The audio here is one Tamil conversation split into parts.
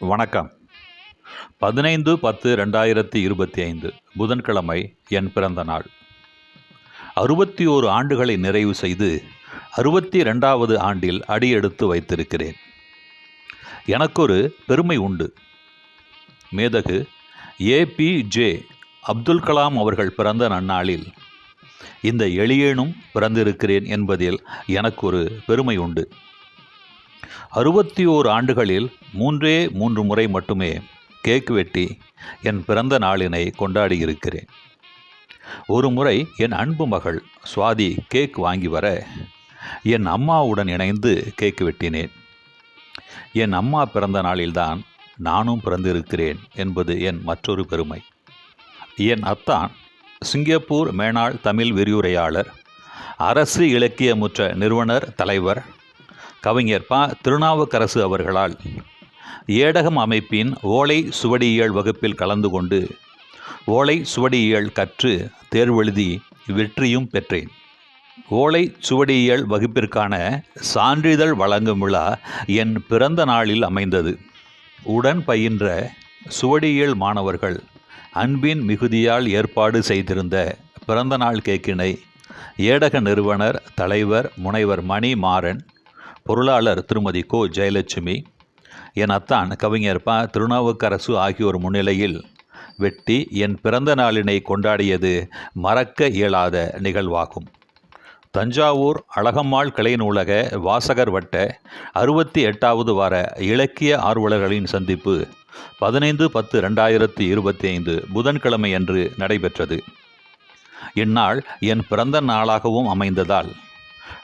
வணக்கம். பதினைந்து பத்து ரெண்டாயிரத்தி இருபத்தி ஐந்து புதன்கிழமை என் பிறந்த நாள். அறுபத்தி ஓரு ஆண்டுகளை நிறைவு செய்து அறுபத்தி ரெண்டாவது ஆண்டில் அடியெடுத்து வைத்திருக்கிறேன். எனக்கொரு பெருமை உண்டு. மேதகு ஏபிஜே அப்துல் கலாம் அவர்கள் பிறந்த நன்னாளில் இந்த எளியேனும் பிறந்திருக்கிறேன் என்பதில் எனக்கு ஒரு பெருமை உண்டு. அறுபத்தி ஓர் ஆண்டுகளில் மூன்றே மூன்று முறை மட்டுமே கேக் வெட்டி என் பிறந்த நாளினை கொண்டாடியிருக்கிறேன். ஒரு முறை என் அன்பு மகள் சுவாதி கேக் வாங்கி வர என் அம்மாவுடன் இணைந்து கேக் வெட்டினேன். என் அம்மா பிறந்த நாளில்தான் நானும் பிறந்திருக்கிறேன் என்பது என் மற்றொரு பெருமை. என் அத்தான் சிங்கப்பூர் மேனாள் தமிழ் விரிவுரையாளர் அரசு இலக்கியமுற்ற நிறுவனர் தலைவர் கவிஞர் ப திருநாவுக்கரசு அவர்களால் ஏடகம் அமைப்பின் ஓலை சுவடியியல் வகுப்பில் கலந்து கொண்டு ஓலை சுவடியியல் கற்று தேர்வெழுதி வெற்றியும் பெற்றேன். ஓலை சுவடியியல் வகுப்பிற்கான சான்றிதழ் வழங்கும் விழா என் பிறந்த நாளில் அமைந்தது. உடன் பயின்ற சுவடியியல் மாணவர்கள் அன்பின் மிகுதியால் ஏற்பாடு செய்திருந்த பிறந்தநாள் கேக்கினை ஏடக நிறுவனர் தலைவர் முனைவர் மணி மாறன் பொருளாளர் திருமதி கோ. ஜெயலட்சுமி என் அத்தான் கவிஞர் ப திருநாவுக்கரசு ஆகியோர் முன்னிலையில் வெட்டி என் பிறந்த நாளினை கொண்டாடியது மறக்க இயலாத நிகழ்வாகும். தஞ்சாவூர் அழகம்மாள் கலை நூலக வாசகர் வட்ட அறுபத்தி எட்டாவது வார இலக்கிய ஆர்வலர்களின் சந்திப்பு பதினைந்து பத்து ரெண்டாயிரத்தி இருபத்தி ஐந்து புதன்கிழமை அன்று நடைபெற்றது. இந்நாள் என் பிறந்த நாளாகவும் அமைந்ததால்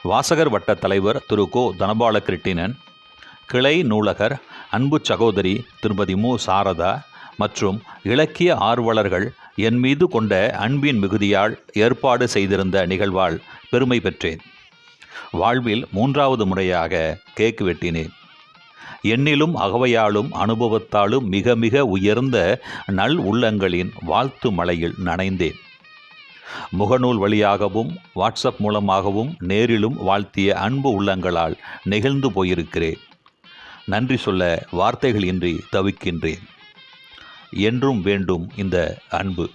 வாசகர் வட்ட தலைவர் திரு கோ. தனபால கிருட்டினன் கிளை நூலகர் அன்பு சகோதரி திருமதி மு. சாரதா மற்றும் இலக்கிய ஆர்வலர்கள் என் மீது கொண்ட அன்பின் மிகுதியால் ஏற்பாடு செய்திருந்த நிகழ்வால் பெருமை பெற்றேன். வாழ்வில் மூன்றாவது முறையாக கேக் வெட்டினேன். எண்ணிலும் அகவையாலும் அனுபவத்தாலும் மிக மிக உயர்ந்த நல் உள்ளங்களின் வாழ்த்து மலையில் நனைந்தேன். முகநூல் வழியாகவும் வாட்ஸ்அப் மூலமாகவும் நேரிலும் வாழ்த்திய அன்பு உள்ளங்களால் நெகிழ்ந்து போயிருக்கிறேன். நன்றி சொல்ல வார்த்தைகள் இன்றி தவிக்கின்றேன். என்றும் வேண்டும் இந்த அன்பு.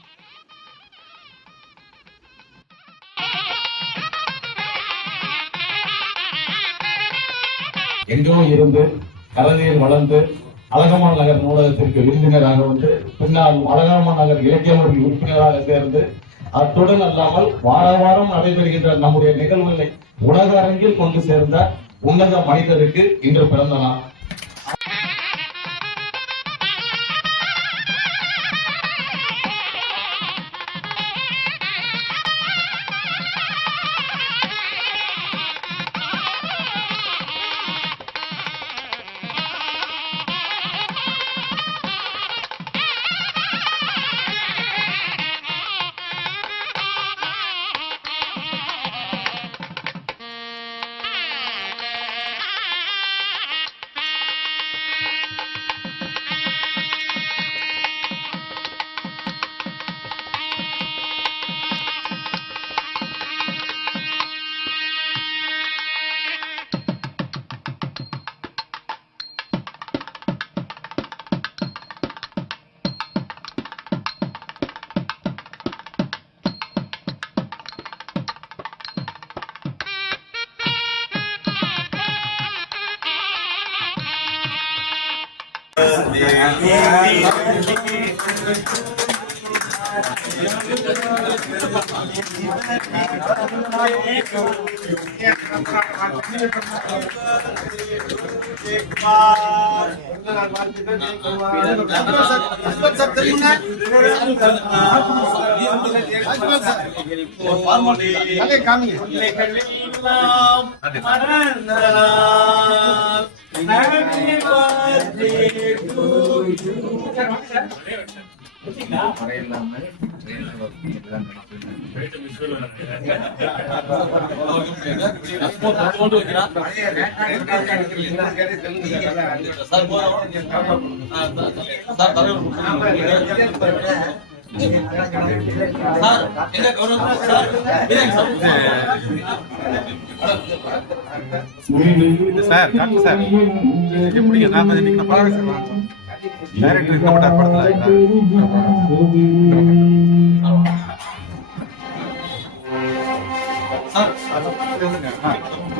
எங்கோ இருந்து கலவையில் வளர்ந்து அழகம்மாள் நகர் நூலகத்திற்கு விருந்தினராக வந்து பின்னால் அழகம்மாள் நகர் இலக்கிய அமைப்பில் உறுப்பினராக சேர்ந்து அத்துடன் அல்லாமல் வார வாரம் நடைபெறுகின்ற நம்முடைய நிகழ்வுகளை உலக அரங்கில் கொண்டு சேர்ந்த உன்னத மனிதருக்கு இன்று பிறந்த நாள். சார் கரெக்ட் சார் எப்படி நான் கொஞ்சம் நிற்கணும் பரவாயில்ல சார் வாங்க. டைரக்டர் இந்த படம் சார் அது வந்துங்க சார் தெரியுதுல்ல அப்படியே இந்த சார்.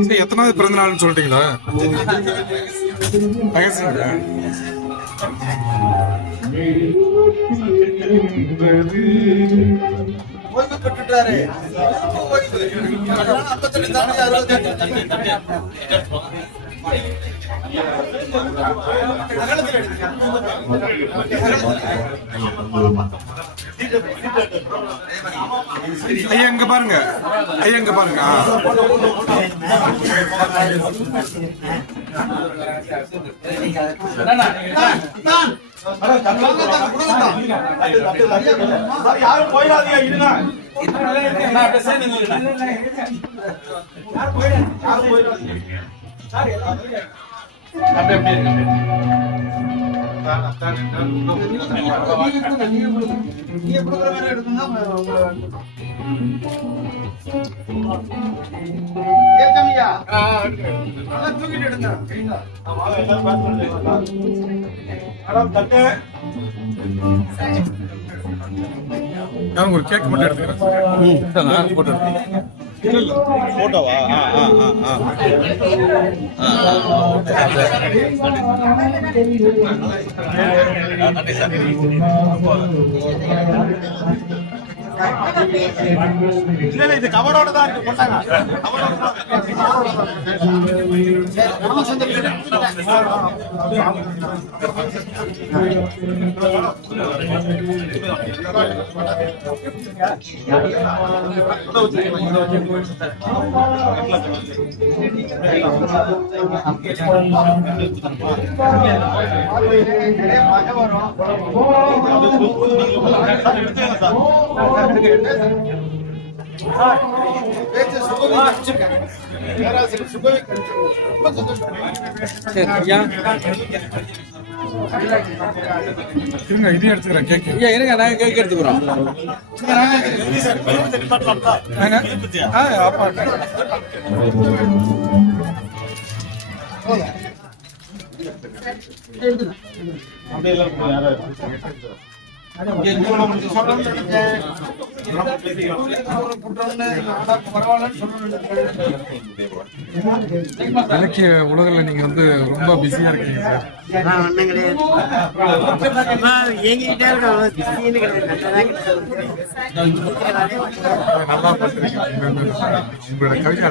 சரி எத்தனாவது பிறந்த நாள்னு சொல்லிட்டீங்களா ஓய்வு பெற்றுட்டாரு அறுபத்தி ஐம்பத்தெட்டு ஐயா இங்க பாருங்க. ஐயா இங்க பாருங்க. சார் யாரும் போயிடாதீங்க இருங்க யாரும் போயிடாதீங்க நீங்க கொடுக்குற மாதிரி எடுக்கணும்னா தூக்கிட்டு எடுங்க மேடம் தட்டு நான் ஒரு கேக் மட்டும் எடுத்துக்கிறேன். ಫೋಟೋವಾ ಹಾಂ ಹಾಂ ಹಾಂ ಹಾಂ ಹಾಂ இல்ல இது கவரோட தான் இருக்கு கவரோட தான் இருங்க இதையும் எடுத்துக்கிறேன் கேக் ஐயா இருங்க நாங்க கேக் எடுத்துக்கிறோம் ஆ அப்பா இலக்கிய உலகில் நீங்க வந்து ரொம்ப பிஸியா இருக்கீங்க. சார் நான் ஒண்ணும் கிடையாது. இருக்கான். நல்லா பண்றீங்க. உங்களோட கவிதை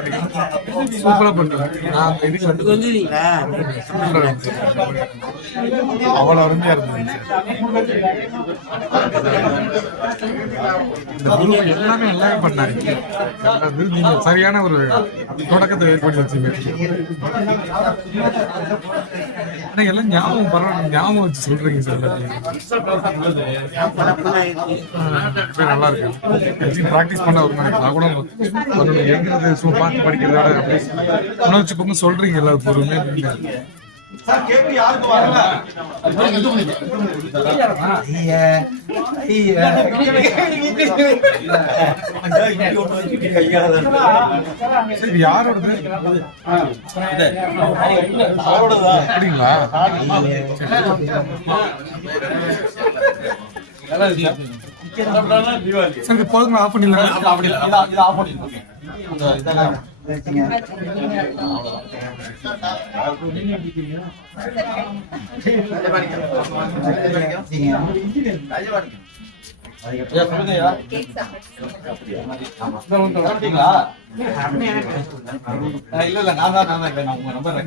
சூப்பரா பண்றீங்க நான் இதுக்கு வந்து இருந்துச்சு. அவ்வளவு அருமையா இருந்தது இந்த குரு எல்லாமே எல்லாமே பண்ணாரு. நீங்க சரியான ஒரு தொடக்கத்தை ஏற்படுத்தி வச்சீங்க. ஆனா எல்லாம் ஞாபகம் பரவாயில்ல ஞாபகம் வச்சு சொல்றீங்க சார் நல்லா இருக்கு. ப்ராக்டிஸ் பண்ண ஒரு மாதிரி நான் கூட எங்கிறது பார்த்து சும்மா பாட்டு படிக்கிறத விட உணர்ச்சி சொல்றீங்க எல்லா பொருளுமே சார் கேட்டு யாருக்கு வரல? யாரோடது? அப்படிங்களா? சரி இது போதுங்களா ஆஃப் பண்ணிடலாம். அப்படி இல்ல இதை இதை ஆஃப் பண்ணிருக்கோம் இல்ல இல்ல நான் தான் நான் தான் நான் உங்க நம்பர்